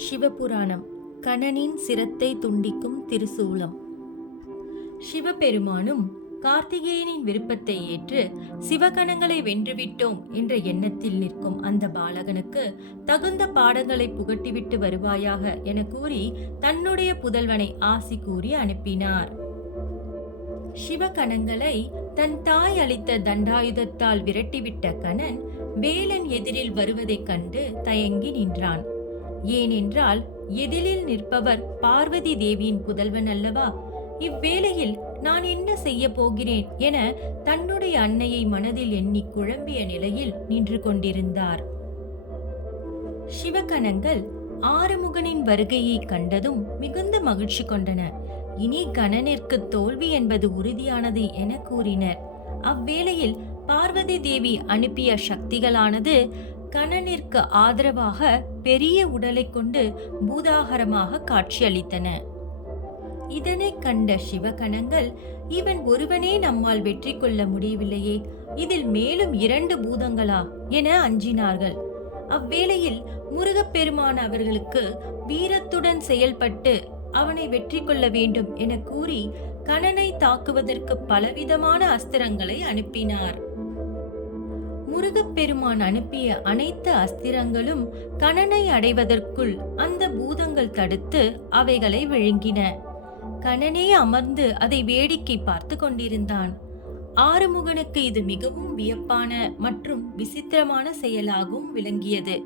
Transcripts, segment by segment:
சிவபுராணம். கணனின் சிரத்தை துண்டிக்கும் திருசூலம். சிவபெருமானும் கார்த்திகேயனின் விருப்பத்தை ஏற்று சிவகணங்களை வென்றுவிட்டோம் என்ற எண்ணத்தில் நிற்கும் அந்த பாலகனுக்கு தகுந்த பாடங்களை புகட்டிவிட்டு வருவாயாக என கூறி தன்னுடைய புதல்வனை ஆசி கூறி அனுப்பினார். சிவகணங்களை தன் தாய் அளித்த தண்டாயுதத்தால் விரட்டிவிட்ட கணன் வேலன் எதிரில் வருவதைக் கண்டு தயங்கி நின்றான். ஏனென்றால் எதிரில் நிற்பவர் பார்வதி தேவியின் புதல்வன் அல்லவா? இவ்வேளையில் நான் என்ன செய்ய போகிறேன் என தன்னுடைய அன்னையை மனதில் எண்ணி குழம்பிய நிலையில் நின்று கொண்டிருந்தார். சிவகணங்கள் ஆறுமுகனின் வருகையை கண்டதும் மிகுந்த மகிழ்ச்சி கொண்டன. இனி கணனிற்கு தோல்வி என்பது உறுதியானது என கூறினர். அவ்வேளையில் பார்வதி தேவி அனுப்பிய சக்திகளானது கணனிற்கு ஆதரவாக பெரிய உடலை கொண்டு பூதாகரமாக காட்சியளித்தன. இதனை கண்ட சிவகணங்கள், இவன் ஒருவனே நம்மால் வெற்றி கொள்ள முடியவில்லையே, இதில் மேலும் 2 பூதங்களா என அஞ்சினார்கள். அவ்வேளையில் முருகப்பெருமான் அவர்களுக்கு வீரத்துடன் செயல்பட்டு அவனை வெற்றி கொள்ள வேண்டும் என கூறி கணனை தாக்குவதற்கு பலவிதமான அஸ்திரங்களை அனுப்பினார். முருகப்பெருமான் அனுப்பிய அனைத்து அஸ்திரங்களும் கணனை அடைவதற்குள் அந்த பூதங்கள் தடுத்து அவைகளை விழுங்கின. கணனே அமர்ந்து அதை வேடிக்கை பார்த்து கொண்டிருந்தான். ஆறுமுகனுக்கு இது மிகவும் வியப்பான மற்றும் விசித்திரமான செயலாகவும் விளங்கியது.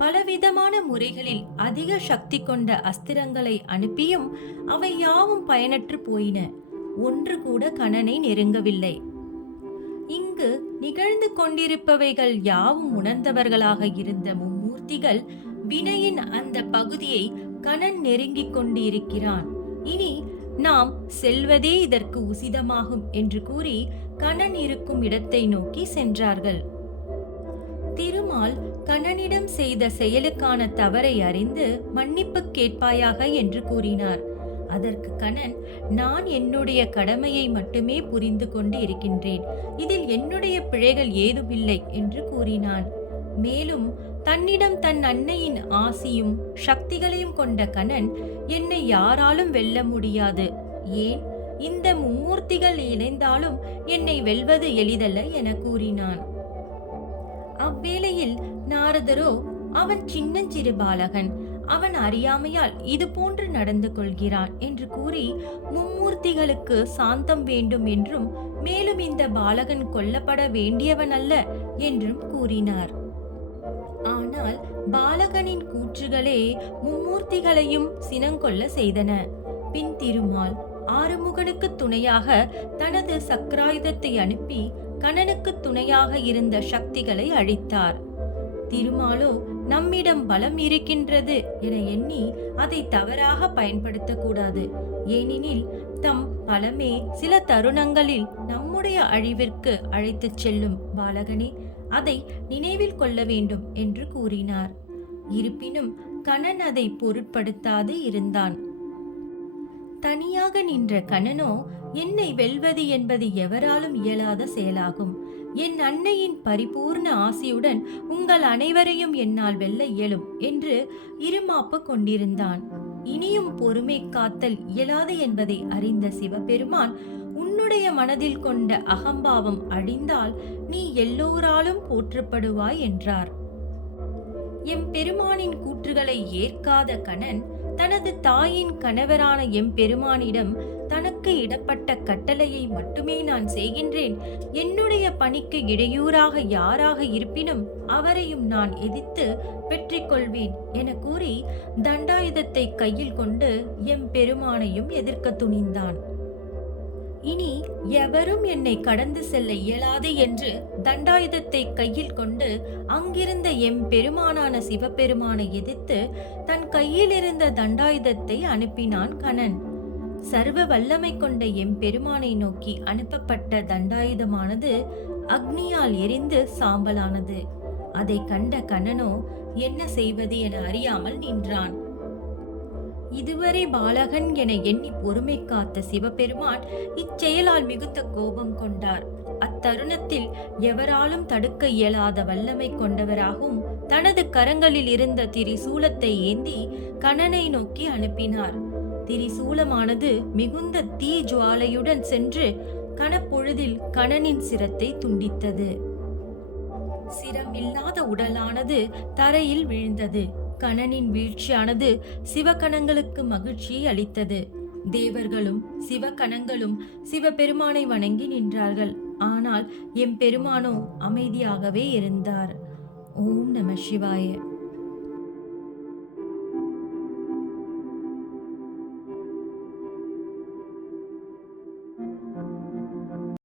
பலவிதமான முறைகளில் அதிக சக்தி கொண்ட அஸ்திரங்களை அனுப்பியும் அவை யாவும் பயனற்று போயின. ஒன்று கூட கணனை நெருங்கவில்லை. இங்கு நிகழ்ந்து கொண்டிருப்பவைகள் யாவும் உணர்ந்தவர்களாக இருந்த மும்மூர்த்திகள், வினையின் அந்த பகுதியை கணன் நெருங்கிக் கொண்டிருக்கிறான், இனி நாம் செல்வதே இதற்கு உசிதமாகும் என்று கூறி கணன் இருக்கும் இடத்தை நோக்கி சென்றார்கள். திருமால் கணனிடம் செய்த செயலுக்கான தவறை அறிந்து மன்னிப்பு கேட்பாயாக என்று கூறினார். அதற்கு கணன், நான் என்னுடைய கடமையை மட்டுமே புரிந்து கொண்டு இருக்கின்றேன், இதில் என்னுடைய பிழைகள் ஏதுமில்லை என்று கூறினான். மேலும் தன்னிடம் தன் அன்னையின் ஆசியும் சக்திகளையும் கொண்ட கணன், என்னை யாராலும் வெல்ல முடியாது, ஏன் இந்த மும்மூர்த்திகள் இணைந்தாலும் என்னை வெல்வது எளிதல்ல என கூறினான். அவ்வேளையில் நாரதரோ, அவன் சின்னஞ்சிறு பாலகன், அவன் அறியாமையால் இது போன்று நடந்து கொள்கிறான் என்று கூறி மும்மூர்த்திகளுக்கு சாந்தம் வேண்டும் என்றும் மேலும் இந்த பாலகன் கொல்லப்பட வேண்டியவன் அல்ல என்றும் கூறினார். ஆனால் பாலகனின் கூற்றுகளே மும்மூர்த்திகளையும் சினங்கொள்ள செய்தன. பின் திருமால் ஆறுமுகனுக்கு துணையாக தனது சக்கராயுதத்தை அனுப்பி கணனுக்கு துணையாக இருந்த சக்திகளை அழித்தார். திருமாலோ, நம்மிடம் பலம் இருக்கின்றது என எண்ணி அதை தவறாக பயன்படுத்தக்கூடாது, ஏனெனில் தம் பலமே சில தருணங்களில் நம்முடைய அழிவிற்கு அழைத்துச் செல்லும். பாலகனே, அதை நினைவில் கொள்ள வேண்டும் என்று கூறினார். இருப்பினும் கணன் அதை பொருட்படுத்தாது இருந்தான். தனியாக நின்ற கணனோ, என்னை வெல்வது என்பது எவராலும் இயலாத செயலாகும். என் அன்னையின் பரிபூர்ண ஆசியுடன் உங்கள் அனைவரையும் என்னால் வெல்ல இயலும் என்று இருமாப்பு கொண்டிருந்தான். இனியும் பொறுமை காத்தல் இயலாது என்பதை அறிந்த சிவபெருமான், உன்னுடைய மனதில் கொண்ட அகம்பாவம் அழிந்தால் நீ எல்லோராலும் போற்றப்படுவாய் என்றார். எம்பெருமானின் கூற்றுகளை ஏற்காத கணன் தனது தாயின் கணவரான எம்பெருமானிடம், தனக்கு இடப்பட்ட கட்டளையை மட்டுமே நான் செய்கின்றேன், என்னுடைய பணிக்கு இடையூறாக யாராக இருப்பினும் அவரையும் நான் எதிர்த்து வெற்றி கொள்வேன் என கூறி தண்டாயுதத்தை கையில் கொண்டு எம்பெருமானையும் எதிர்க்க துணிந்தான். இனி எவரும் என்னை கடந்து செல்ல இயலாது என்று தண்டாயுதத்தை கையில் கொண்டு அங்கிருந்த எம்பெருமானான சிவபெருமானை எதிர்த்து தன் கையில் இருந்த தண்டாயுதத்தை அனுப்பினான் கணன். சர்வ வல்லமை கொண்ட எம்பெருமானை நோக்கி அனுப்பப்பட்ட தண்டாயுதமானது அக்னியால் எரிந்து சாம்பலானது. அதை கண்ட கணனோ என்ன செய்வது என அறியாமல் நின்றான். இதுவரை பாலகன் என எண்ணி பொறுமை காத்த சிவபெருமான் இச்செயலால் மிகுந்த கோபம் கொண்டார். அத்தருணத்தில் எவராலும் தடுக்க இயலாத வல்லமை கொண்டவராகவும் தனது கரங்களில் இருந்த திரிசூலத்தை ஏந்தி கணனை நோக்கி அனுப்பினார். திரிசூலமானது மிகுந்த தீ ஜுவாலையுடன் சென்று கணப்பொழுதில் கணனின் சிரத்தை துண்டித்தது. சிரம் இல்லாத உடலானது தரையில் விழுந்தது. கணனின் வீழ்ச்சியானது சிவகணங்களுக்கு மகிழ்ச்சியை அளித்தது. தேவர்களும் சிவகணங்களும் சிவபெருமானை வணங்கி நின்றார்கள். ஆனால் எம்பெருமானோ அமைதியாகவே இருந்தார். ஓம் நம சிவாய.